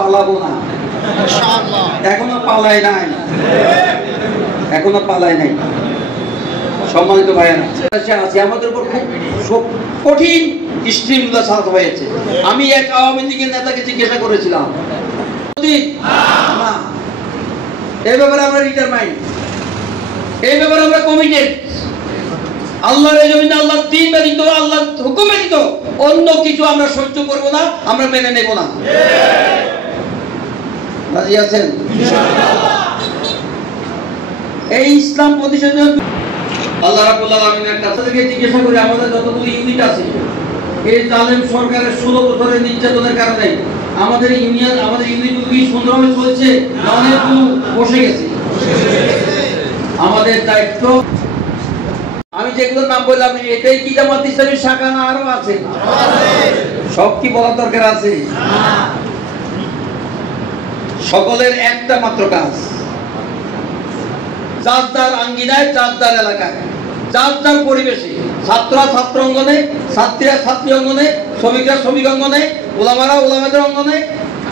পালাবো না, এখনো পালাই নাই, এখনো পালাই নাই। সম্মানিত ভাইয়েরা, আমাদের উপর খুব কঠিন স্ট্রিমগুলো চালাতে হয়েছে। আমি এক আওয়ামী লীগের নেতাকে জিজ্ঞাসা করেছিলাম, এই ব্যাপারে আমরা ডিটারমাইন্ড, এই ব্যাপারে আমরা কমিটেড। আল্লাহর এই জমিনে আল্লাহর দ্বীন ব্যতীত, আল্লাহর হুকুম ব্যতীত অন্য কিছু আমরা সহ্য করব না, আমরা মেনে নেব না। রাজি আছেন? এই ইসলাম প্রতিষ্ঠানের আল্লাহ রাব্বুল আলামিনের কাছে থেকে জিজ্ঞাসা করে আমাদের যতগুলো ইউনিট আছে, এই জালেম সরকারের 16 বছরের নির্যাতনের কারণে আমাদের ইউনিয়ন, আমাদের ইউনিটগুলো কি সুন্দরভাবে চলছে না অনেকগুলো বসে গেছে? আমাদের দায়িত্ব, আমি যেগুলো নাম বললাম এটাই কি জামাত ইসলামীর শাখা না আরো আছে? সব কি বলার দরকার আছে? সকলের একটা মাত্র কাজ, যার যার আঙ্গিনায়, যার যার এলাকায়, যার যার পরিবেশে, ছাত্ররা ছাত্র অঙ্গনে, ছাত্রীরা ছাত্রী অঙ্গনে, শ্রমিকরা শ্রমিক অঙ্গনে, ওলামারা ওলামাদের অঙ্গনে,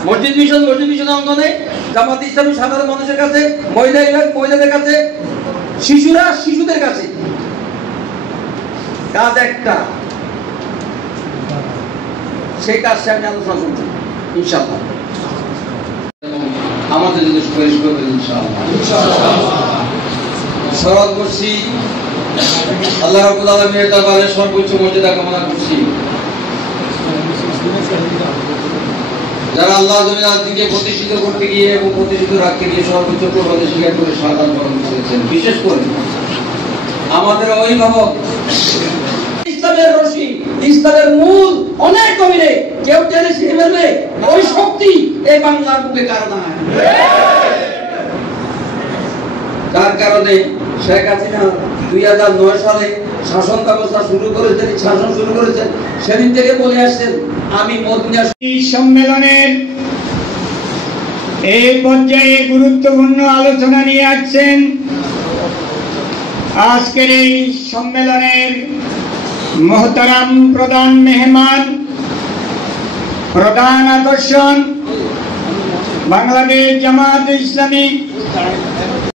মসজিদ মিশন অঙ্গনে, জামাত ইসলামী সাধারণ মানুষের কাছে, মহিলাদের কাছে, শিশুরা শিশুদের কাছে, কাজ একটা। সেই কাজটা আমি আলোচনা করছি ইনশাআল্লাহ, আমাদের জন্য সুপারিশ করবেন ইনশাআল্লাহ। সওয়াল করছি, আল্লাহ রাব্বুল আলামিনের দরবারে সর্বোচ্চ মর্যাদা কামনা করছি। যারা আল্লাহ জমিনকে প্রতিষ্ঠিত করতে গিয়ে এবং প্রতিষ্ঠিত রাখতে গিয়ে সর্বোচ্চ প্রভাবে স্বীকার করে সাধারণ বরণ করেছেন, বিশেষ করে আমাদের অভিভাবক, ইসলামের রশি, ইসলামের মূল অনেক গভীরে কেউ টেনে ছিঁড়ে ফেলবে, ওই শক্তি এই বাংলার বুকে কারো নাই। যার কারণে শেখ হাসিনা 2009 সালে শাসন ব্যবস্থা শুরু করেছেন, সেদিন থেকে বলে আসছেন আমি মদিনা সম্মেলনের এই পর্যায়ে গুরুত্বপূর্ণ আলোচনা নিয়ে আসছেন আজকের এই সম্মেলনের মোহতারাম প্রধান মেহমান, প্রধান আকর্ষণ বাংলাদেশ জামাত ইসলামী